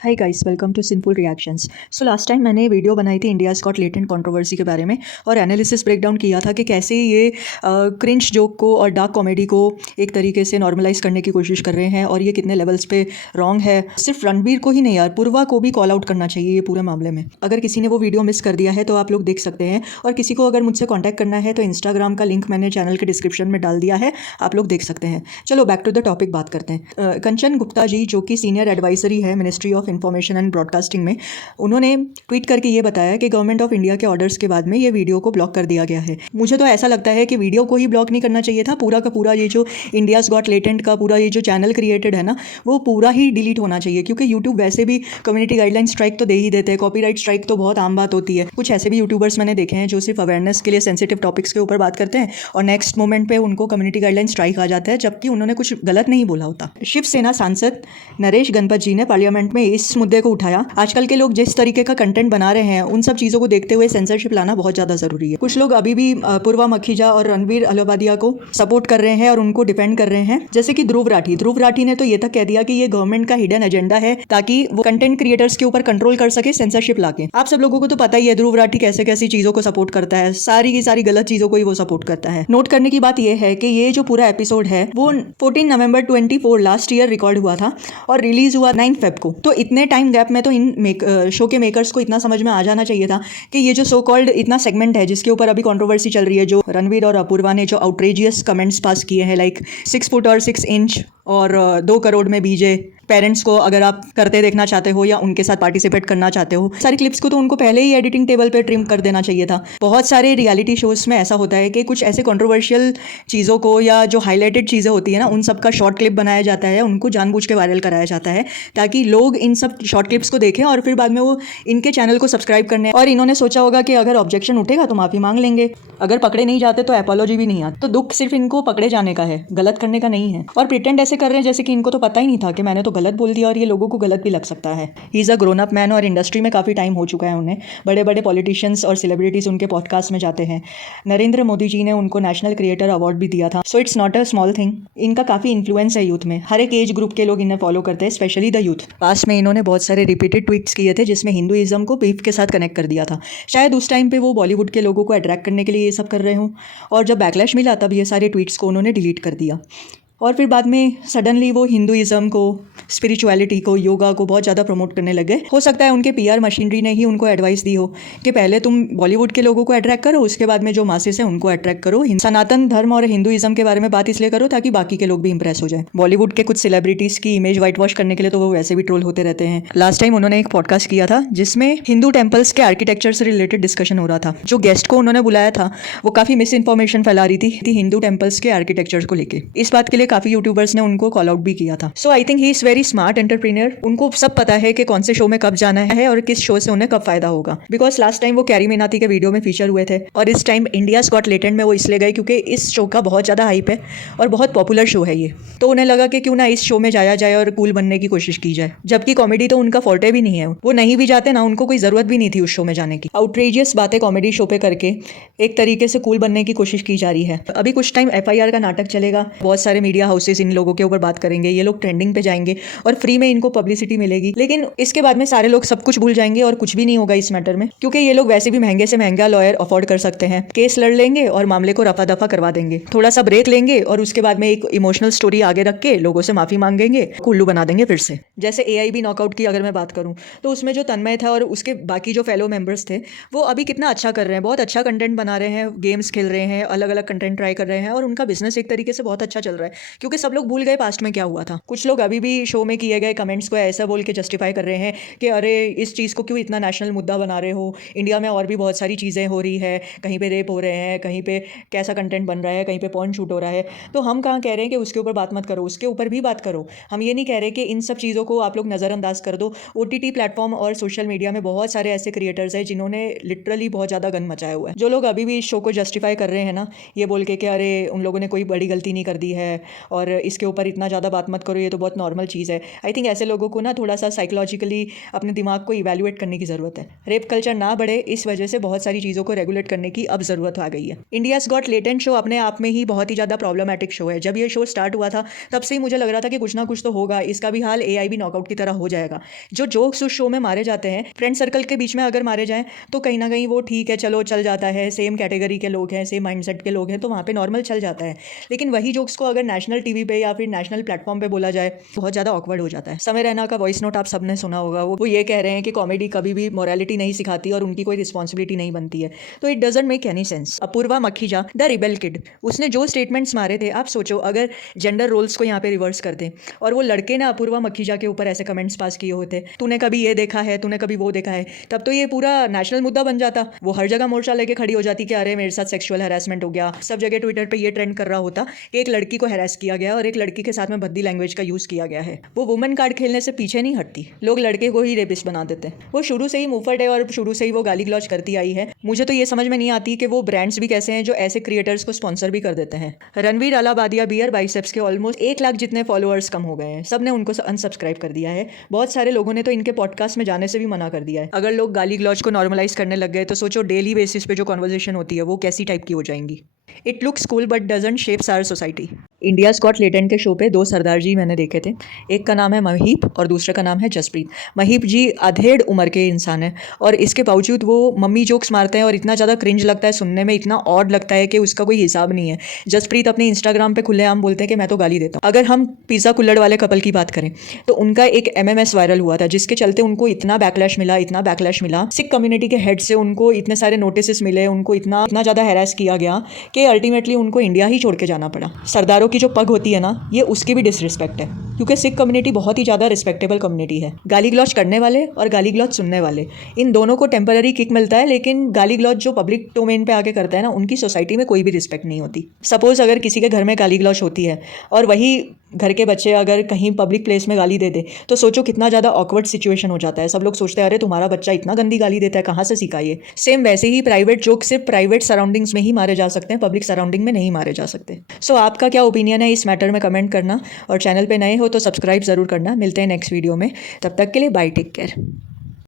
Hi guys, welcome to simple reactions. So last time मैंने video बनाई थी India's got latent controversy के बारे में और एनालिसिस ब्रेकडाउन किया था कि कैसे ये क्रिंज जोक को और डार्क कॉमेडी को एक तरीके से नॉर्मलाइज करने की कोशिश कर रहे हैं और ये कितने लेवल्स पे रॉन्ग है। सिर्फ रणबीर को ही नहीं यार, पूर्वा को भी कॉल आउट करना चाहिए ये पूरे मामले में। अगर किसी ने वो वीडियो मिस कर दिया है तो आप लोग देख सकते हैं, और किसी को अगर मुझसे कॉन्टैक्ट करना है तो इंस्टाग्राम का लिंक मैंने चैनल के डिस्क्रिप्शन में डाल दिया है, आप लोग देख सकते हैं। चलो बैक टू द टॉपिक बात करते हैं। कंचन गुप्ता जी जो कि सीनियर एडवाइजरी है ministry of information and broadcasting में, उन्होंने ट्वीट करके ये बताया कि गवर्नमेंट ऑफ इंडिया के ऑर्डर्स के बाद में ये वीडियो को ब्लॉक कर दिया गया है। मुझे तो ऐसा लगता है कि वीडियो को ही ब्लॉक नहीं करना चाहिए था, पूरा का पूरा ये जो इंडियाज़ गॉट लेटेंट का पूरा ये जो चैनल क्रिएटेड है ना, वो पूरा ही डिलीट होना चाहिए। क्योंकि यूट्यूब वैसे भी कम्युनिटी गाइडलाइन स्ट्राइक तो दे ही देते हैं, कॉपीराइट स्ट्राइक तो बहुत आम बात होती है। कुछ ऐसे भी यूट्यूबर्स मैंने देखे हैं जो सिर्फ अवेयरनेस के लिए सेंसिटिव टॉपिक्स के ऊपर बात करते हैं और नेक्स्ट मोमेंट पे उनको कम्युनिटी गाइडलाइन स्ट्राइक आ जाता है, जबकि उन्होंने कुछ गलत नहीं बोला होता। शिवसेना सांसद नरेश गणपत जी ने पार्लियामेंट में इस मुद्दे को उठाया। आजकल के लोग जिस तरीके का कंटेंट बना रहे हैं उन सब चीज़ों को देखते हुए सेंसरशिप लाना बहुत ज़्यादा ज़रूरी है। कुछ लोग अभी भी पूर्वा मखीजा और रणबीर अहलूवालिया को सपोर्ट कर रहे हैं और उनको डिफेंड कर रहे हैं, जैसे कि ध्रुव राठी ने तो ये तक कह दिया कि ये गवर्नमेंट का हिडन एजेंडा है ताकि वो कंटेंट क्रिएटर्स के ऊपर कंट्रोल कर सके सेंसरशिप लाके। आप सब लोगों को तो पता ही है ध्रुव राठी कैसे कैसी चीज़ों को सपोर्ट करता है, सारी की सारी गलत चीज़ों को ही वो सपोर्ट करता है। नोट करने की बात यह है कि ये जो पूरा एपिसोड है वो 14 नवंबर 24 लास्ट ईयर रिकॉर्ड हुआ था और रिलीज हुआ 9 फेब को। तो इतने टाइम गैप में तो इन शो के मेकर्स को इतना समझ में आ जाना चाहिए था कि ये जो सो कॉल्ड इतना सेगमेंट है जिसके ऊपर अभी कंट्रोवर्सी चल रही है, जो रणवीर और अपूर्वा ने जो आउटरेजियस कमेंट्स पास किए हैं, लाइक 6 फुट और 6 इंच और 2 करोड़ में बीजे, पेरेंट्स को अगर आप करते देखना चाहते हो या उनके साथ पार्टिसिपेट करना चाहते हो, सारी क्लिप्स को तो उनको पहले ही एडिटिंग टेबल पे ट्रिम कर देना चाहिए था। बहुत सारे रियलिटी शोज में ऐसा होता है कि कुछ ऐसे कंट्रोवर्शियल चीज़ों को या जो हाईलाइटेड चीज़ें होती है ना, उन सब का शॉर्ट क्लिप बनाया जाता है, उनको जानबूझ के वायरल कराया जाता है ताकि लोग इन सब शॉर्ट क्लिप्स को देखें और फिर बाद में वो इनके चैनल को सब्सक्राइब करने। और इन्होंने सोचा होगा कि अगर ऑब्जेक्शन उठेगा तो माफ़ी मांग लेंगे, अगर पकड़े नहीं जाते तो एपोलॉजी भी नहीं आती। तो दुख सिर्फ इनको पकड़े जाने का है, गलत करने का नहीं है। और प्रिटेंड ऐसे कर रहे हैं जैसे कि इनको तो पता ही नहीं था कि मैंने तो गलत बोल दिया और ये लोगों को गलत भी लग सकता है। He is a grown up man और इंडस्ट्री में काफ़ी टाइम हो चुका है उन्हें। बड़े बड़े पॉलिटिशियंस और सेलिब्रिटीज़ उनके पॉडकास्ट में जाते हैं। नरेंद्र मोदी जी ने उनको नेशनल क्रिएटर अवार्ड भी दिया था। So it's not a small thing. इनका काफ़ी इन्फ्लुएंस है यूथ में, हर एक एज ग्रुप के लोग इन्हें फॉलो करते हैं, स्पेशली द यूथ। पास्ट में इन्होंने बहुत सारे रिपीटेड ट्वीट्स किए थे जिसमें हिंदुइज्म को बीफ के साथ कनेक्ट कर दिया था। शायद उस टाइम पे वो बॉलीवुड के लोगों को अट्रैक्ट करने के लिए ये सब कर रहे हों, और जब बैकलैश मिला तब ये सारे ट्वीट्स को उन्होंने डिलीट कर दिया। और फिर बाद में सडनली वो हिंदुइज्म को, स्पिरिचुअलिटी को, योगा को बहुत ज़्यादा प्रमोट करने लगे। हो सकता है उनके पीआर मशीनरी ने ही उनको एडवाइस दी हो कि पहले तुम बॉलीवुड के लोगों को अट्रैक्ट करो, उसके बाद में जो मासेस हैं उनको अट्रैक्ट करो। सनातन धर्म और हिंदुइज्म के बारे में बात इसलिए करो ताकि बाकी के लोग भी इंप्रेस हो जाए। बॉलीवुड के कुछ सेलिब्रिटीज़ की इमेज वाइट वॉश करने के लिए तो वो वैसे भी ट्रोल होते रहते हैं। लास्ट टाइम उन्होंने एक पॉडकास्ट किया था जिसमें हिंदू टेम्पल्स के आर्किटेक्चर से रिलेटेड डिस्कशन हो रहा था। जो गेस्ट को उन्होंने बुलाया था वो काफ़ी मिस इन्फॉर्मेशन फैला रही थी हिंदू टेम्पल्स के आर्किटेक्चर को लेकर। इस बात के लिए काफ़ी यूट्यूबर्स ने उनको कॉल आउट भी किया था। So I think he is very smart entrepreneur. उनको सब पता है कि कौन से शो में कब जाना है और किस शो से उन्हें कब फायदा होगा। बिकॉज लास्ट टाइम वो कैरी मीनाती के वीडियो में फीचर हुए थे और इस टाइम इंडियाज़ गॉट लेटेंट में वो इसलिए गए क्योंकि इस शो का बहुत ज़्यादा हाइप है और बहुत पॉपुलर शो है ये। तो उन्हें लगा कि क्यों ना इस शो में जाया जाए और कूल बनने की कोशिश की जाए, जबकि कॉमेडी तो उनका फॉर्टे भी नहीं है। वो नहीं भी जाते ना, उनको कोई ज़रूरत भी नहीं थी उस शो में जाने की। आउटरेजियस बातें कॉमेडी शो पे करके एक तरीके से कूल बनने की कोशिश की जा रही है। अभी कुछ टाइम FIR का नाटक चलेगा, बहुत सारे मीडिया हाउसेस इन लोगों के ऊपर बात करेंगे, ये लोग ट्रेंडिंग पे जाएंगे और फ्री में इनको पब्लिसिटी मिलेगी। लेकिन इसके बाद में सारे लोग सब कुछ भूल जाएंगे और कुछ भी नहीं होगा इस मैटर में, क्योंकि ये लोग वैसे भी महंगे से महंगा लॉयर अफोर्ड कर सकते हैं। केस लड़ लेंगे और मामले को रफा दफा करवा देंगे, थोड़ा सा ब्रेक लेंगे और उसके बाद में एक इमोशनल स्टोरी आगे रख के लोगों से माफी मांगेंगे, कुल्लू बना देंगे फिर से। जैसे AIB नॉकआउट की अगर मैं बात करूं तो उसमें जो तन्मय था और उसके बाकी जो फेलो मेंबर्स थे वो अभी कितना अच्छा कर रहे हैं, बहुत अच्छा कंटेंट बना रहे हैं, गेम्स खेल रहे हैं, अलग अलग कंटेंट ट्राई कर रहे हैं और उनका बिजनेस एक तरीके से बहुत अच्छा चल रहा है। क्योंकि सब लोग भूल गए पास्ट में क्या हुआ था। कुछ लोग अभी भी शो में किए गए कमेंट्स को ऐसा बोल के जस्टिफाई कर रहे हैं कि अरे इस चीज़ को क्यों इतना नेशनल मुद्दा बना रहे हो, इंडिया में और भी बहुत सारी चीज़ें हो रही है, कहीं पे रेप हो रहे हैं, कहीं पे कैसा कंटेंट बन रहा है, कहीं पे पॉर्न शूट हो रहा है। तो हम कहाँ कह रहे हैं कि उसके ऊपर बात मत करो, उसके ऊपर भी बात करो। हम ये नहीं कह रहे कि इन सब चीज़ों को आप लोग नज़रअंदाज कर दो। OTT प्लेटफॉर्म और सोशल मीडिया में बहुत सारे ऐसे क्रिएटर्स हैं जिन्होंने लिटरली बहुत ज़्यादा गन मचाया हुआ है। जो लोग अभी भी इस शो को जस्टिफाई कर रहे हैं ना, ये बोल के कि अरे उन लोगों ने कोई बड़ी गलती नहीं कर दी है और इसके ऊपर इतना ज़्यादा बात मत करो, ये तो बहुत नॉर्मल चीज़ है। आई थिंक ऐसे लोगों को ना थोड़ा सा साइकोलॉजिकली अपने दिमाग को इवैल्यूएट करने की ज़रूरत है। रेप कल्चर ना बढ़े, इस वजह से बहुत सारी चीज़ों को रेगुलेट करने की अब ज़रूरत आ गई है। इंडियाज़ गॉट लेटेंट शो अपने आप में ही बहुत ही ज़्यादा प्रॉब्लमैटिक शो है। जब ये शो स्टार्ट हुआ था तब से ही मुझे लग रहा था कि कुछ ना कुछ तो होगा, इसका भी हाल एआई भी नॉकआउट की तरह हो जाएगा। जो जोक्स उस शो में मारे जाते हैं फ्रेंड सर्कल के बीच में अगर मारे जाएं तो कहीं ना कहीं वो ठीक है, चलो चल जाता है, सेम कैटेगरी के लोग हैं, सेम माइंडसेट के लोग हैं, तो वहाँ पे नॉर्मल चल जाता है। लेकिन वही जोक्स को अगर नेशनल टीवी पे या फिर नेशनल प्लेटफॉर्म पे बोला जाए बहुत ज़्यादा ऑकवर्ड हो जाता है। समय रैना का वॉइस नोट आप सबने सुना होगा, वो ये कह रहे हैं कि कॉमेडी कभी भी मोरालिटी नहीं सिखाती और उनकी कोई रिस्पॉन्सिबिलिटी नहीं बनती है। तो it doesn't make any sense. Apoorva Makhija the rebel kid, उसने जो स्टेटमेंट्स मारे थे, आप सोचो अगर जेंडर रोल्स को यहाँ पे रिवर्स कर दें और वो लड़के ने अपूर्वा मखीजा के ऊपर ऐसे कमेंट्स पास किए होते, तूने कभी ये देखा है, तूने कभी वो देखा है, तब तो ये पूरा नेशनल मुद्दा बन जाता। वो हर जगह मोर्चा लेके खड़ी हो जाती कि अरे मेरे साथ सेक्सुअल हैरेसमेंट हो गया। सब जगह ट्विटर पे ये ट्रेंड कर रहा होता कि एक लड़की को हैरेस किया गया और एक लड़की के साथ में भद्दी लैंग्वेज का यूज़ किया गया है। वो वुमेन कार्ड खेलने से पीछे नहीं हटती, लोग लड़के को ही रेपिस्ट बना देते हैं। वो शुरू से ही मुफट है और शुरू से ही वो गाली गलौज करती आई है। मुझे तो ये समझ में नहीं आती कि वो ब्रांड्स भी कैसे हैं जो ऐसे क्रिएटर्स को स्पॉन्सर भी कर देते हैं। रणवीर अलाबादिया बियर बाइसेप्स के ऑलमोस्ट 1 लाख जितने फॉलोअर्स कम हो गए हैं, सबने उनको अनसब्सक्राइब कर दिया है। बहुत सारे लोगों ने तो इनके पॉडकास्ट में जाने से भी मना कर दिया है। अगर लोग गाली गलौज को नॉर्मलाइज करने लग गए तो सोचो डेली बेसिस पे जो कॉन्वर्जेशन होती है वो कैसी टाइप की हो जाएंगी। It looks cool but doesn't shapes our society. India's got latent के शो पे 2 सरदार जी मैंने देखे थे। एक का नाम है महीप और दूसरे का नाम है जसप्रीत। महीप जी अधेड़ उम्र के इंसान हैं और इसके बावजूद वो मम्मी जोक्स मारते हैं और इतना ज़्यादा क्रिंज लगता है सुनने में, इतना ऑड लगता है कि उसका कोई हिसाब नहीं है। जसप्रीत अपने इंस्टाग्राम पे खुलेआम बोलते हैं कि मैं तो गाली देता हूँ। अगर हम पिज़्ज़ा कुल्हड़ वाले कपल की बात करें तो उनका एक एमएमएस वायरल हुआ था जिसके चलते उनको इतना बैकलैश मिला सिख कम्युनिटी के हेड से, उनको इतने सारे नोटिस मिले, उनको इतना ज़्यादा हैरेस किया गया कि अल्टीमेटली उनको इंडिया ही छोड़ के जाना पड़ा। सरदारों की जो पग होती है ना, ये उसकी भी डिसरिस्पेक्ट है क्योंकि सिख कम्युनिटी बहुत ही ज़्यादा रिस्पेक्टेबल कम्युनिटी है। गाली गलौज करने वाले और गाली गलौज सुनने वाले, इन दोनों को टेम्पररी किक मिलता है, लेकिन गाली गलौज जो पब्लिक डोमेन पे आके करता है ना, उनकी सोसाइटी में कोई भी रिस्पेक्ट नहीं होती। सपोज अगर किसी के घर में गाली गलौज होती है और वही घर के बच्चे अगर कहीं पब्लिक प्लेस में गाली दे दे तो सोचो कितना ज़्यादा ऑकवर्ड सिचुएशन हो जाता है। सब लोग सोचते हैं अरे तुम्हारा बच्चा इतना गंदी गाली देता है, कहाँ से सीखा ये। सेम वैसे ही प्राइवेट जोक सिर्फ प्राइवेट सराउंडिंग्स में ही मारे जा सकते हैं, पब्लिक सराउंडिंग में नहीं मारे जा सकते। सो आपका क्या ओपिनियन है इस मैटर में कमेंट करना, और चैनल पे नए हो तो सब्सक्राइब ज़रूर करना। मिलते हैं नेक्स्ट वीडियो में, तब तक के लिए बाय, टेक केयर।